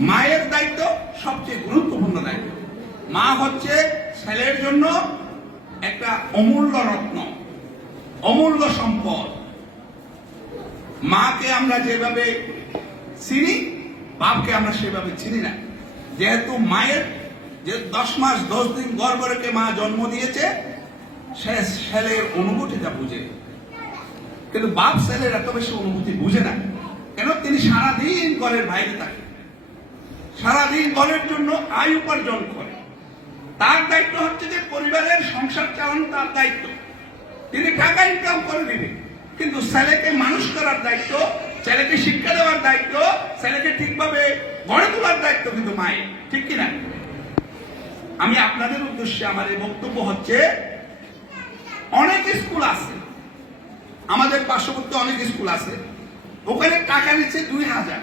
মায়ের দায়িত্ব সবচেয়ে গুরুত্বপূর্ণ দায়িত্ব। মা হচ্ছে ছেলের জন্য একটা অমূল্য রত্ন, অমূল্য সম্পদ। মাকে আমরা যেভাবে চিনি, বাপকে আমরা সেভাবে চিনি না। যেহেতু মায়ের যে দশ মাস, দশ দিন গর্ভ রেখে মা জন্ম দিয়েছে, সে ছেলের অনুভূতিটা বুঝে। কিন্তু বাপ ছেলের এত বেশি অনুভূতি বুঝে না। কেন? তিনি সারাদিন ঘরের বাইরে থাকে। সারাদিন ঘরের জন্য আয় উপার্জন করে। তার দায়িত্ব হচ্ছে যে পরিবারের সংসার চালানো তার দায়িত্ব। তিনি টাকা ইনকাম করে দিবে কিন্তু ছেলেকে মানুষ করার দায়িত্ব, ছেলেকে শিক্ষা দেওয়ার দায়িত্ব, ছেলেকে ঠিকভাবে গড়ে তোলার দায়িত্ব কিন্তু মায়ের, ঠিক কিনা? আমি আপনাদের উদ্দেশ্যে আমার এই বক্তব্য হচ্ছে, অনেক স্কুল আছে, আমাদের পার্শ্ববর্তী অনেক স্কুল আছে, ওখানে টাকা নিচ্ছে দুই হাজার।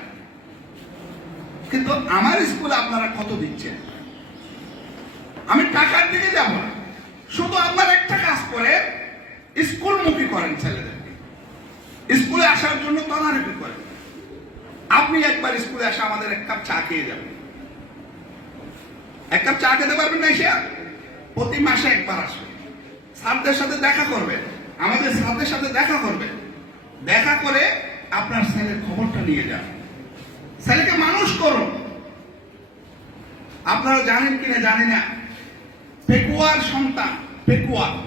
কিন্তু আমার স্কুলে আপনারা কত দিচ্ছেন? আমি টাকার দিকে যাব না। শুধু আপনার একটা কাজ করে স্কুল স্কুলমুখী করেন ছেলেদেরকে। স্কুলে আসার জন্য তদারকি করেন। আপনি একবার স্কুলে আসা আমাদের এক কাপ চা খেয়ে যাবেন এক কাপ চা খেতে পারবেন না এসে? প্রতি মাসে একবার আসবেন স্যারদের সাথে দেখা করবেন। আমাদের স্যারদের সাথে দেখা করবেন। দেখা করে আপনার ছেলের খবরটা নিয়ে যান। ছেলেকে মানুষ করুন আপনারা জানেন কিনা জানি না। পেকুয়ার সন্তান, পেকুয়া।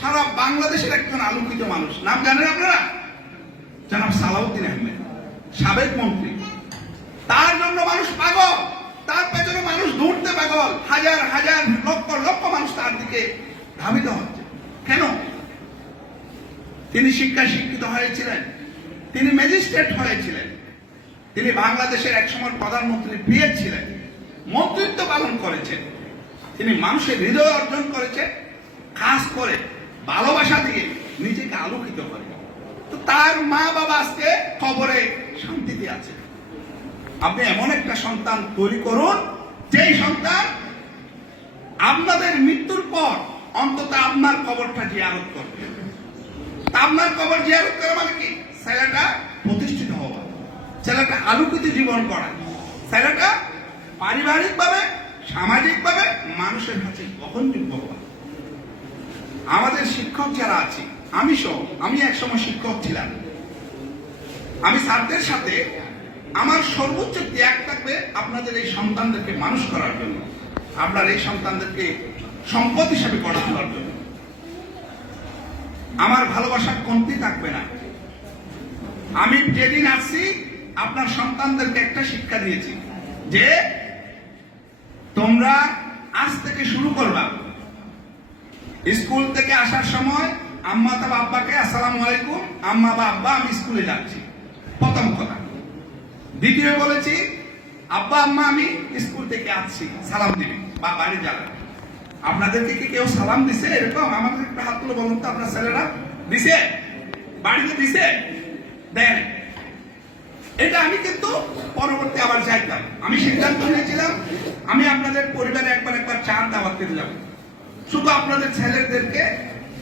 সারা বাংলাদেশের একজন আলোকিত মানুষ। নাম জানেন আপনারা? জনাব সালাউদ্দিন আহমেদ, সাবেক মন্ত্রী। তার জন্য মানুষ পাগল। তার পেছনে মানুষ দৌড়তে পাগল। হাজার হাজার, লক্ষ লক্ষ মানুষ তার দিকে ধাবিত হচ্ছে। কেন? তিনি শিক্ষায় শিক্ষিত হয়েছিলেন। তিনি ম্যাজিস্ট্রেট হয়েছিলেন। তিনি বাংলাদেশের একসময় প্রধানমন্ত্রী প্রিয় ছিলেন মন্ত্রিত্ব পালন করেছেন। তিনি মানুষের হৃদয় অর্জন করেছেন, কাজ করে, ভালোবাসা দিয়ে নিজেকে আলোকিত করে। তো তার মা বাবা আজকে খবরে শান্তিতে আছে। আপনি এমন একটা সন্তান তৈরি করুন, যেই সন্তান আপনাদের মৃত্যুর পর অন্তত আপনার খবরটা জিয়ারত করবে। আপনার কবর জিয়ারত করা মানে কি? ছেলেটা আলোকিত জীবন করা। ছেলেটা পারিবারিকভাবে, সামাজিকভাবে, মানুষের কাছে গ্রহণযোগ্য হওয়া আমাদের শিক্ষক যারা আছে, আমি সহ, আমি একসময় শিক্ষক ছিলাম। আমি স্যারদের সাথে আমার সর্বোচ্চ ত্যাগ থাকবে আপনাদের এই সন্তানদেরকে মানুষ করার জন্য, আপনার এই সন্তানদেরকে সম্পদ হিসাবে গড়ে তোলার জন্য। আমার ভালোবাসার কমতি থাকবে না। আমি যেদিন আসছি আপনার সন্তানদেরকে একটা শিক্ষা দিয়েছি যে তোমরা আজ থেকে শুরু করবা। স্কুল থেকে আসার সময় আম্মা তা আব্বাকে আসসালামু আলাইকুম, আম্মা বা আব্বা, আমি স্কুলে যাচ্ছি। প্রথম কথা। দ্বিতীয় বলেছি, আব্বা, আম্মা, আমি স্কুল থেকে আসছি, সালাম দিবি, বা বাড়ি যাবেন আপনাদেরকে কি কেউ সালাম দিছে এরকম? আমাদের একটা হাত তুলে বলুন তো, আপনার ছেলেরা দিছে? বাড়িতে দিছে? দেন এটা আমি কিন্তু পরবর্তী আবার যাইতাম আমি সিদ্ধান্ত নিয়েছিলাম, আমি আপনাদের পরিবারে একবার একবার চার দাওয়াত খেতে যাব। শুধু আপনাদের ছেলেদেরকে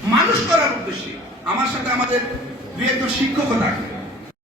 মানুষ করার উদ্দেশ্যে। আমার সাথে আমাদের দুই একজন শিক্ষকও থাকবে